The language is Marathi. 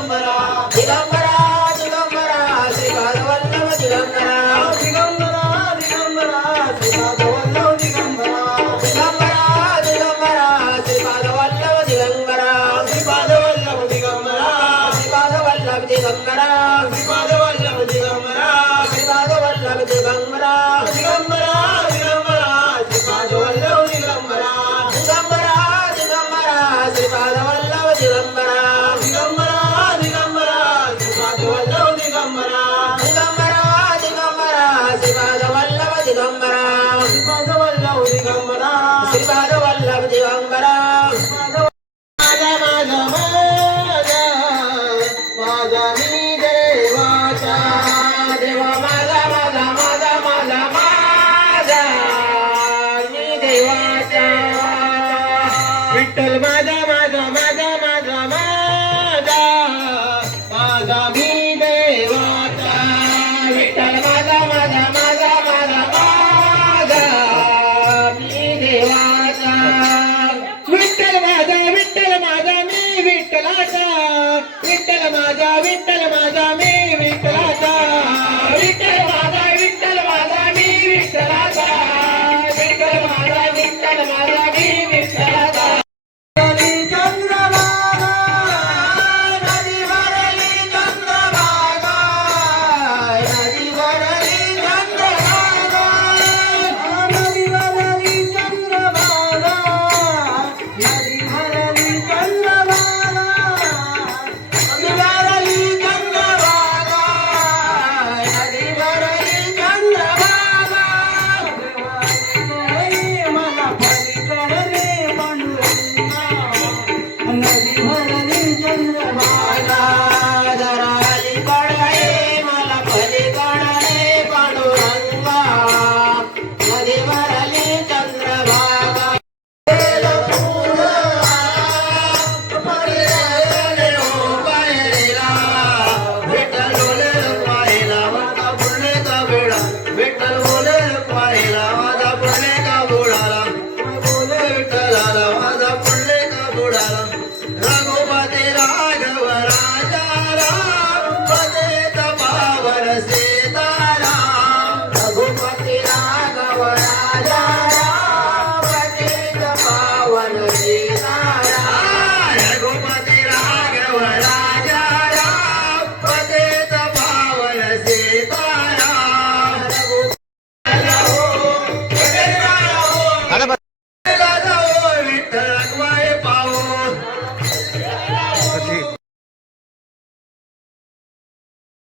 சிதம்பரம் சிதம்பரம் विठ्ठल माझा माझा माझा माझा माझा माझा मी देवाचा विठ्ठल माझा माझा माझा माझा माझा मी देवाचा विठ्ठल माझा विठ्ठल माझा मी विठ्ठलाचा विठ्ठल माझा विठ्ठल माझा मी विठ्ठलाचा विठ्ठल माझा विठ्ठल माझा मी विठ्ठलाचा विठ्ठल माझा विठ्ठल माझा मी विठ्ठलाचा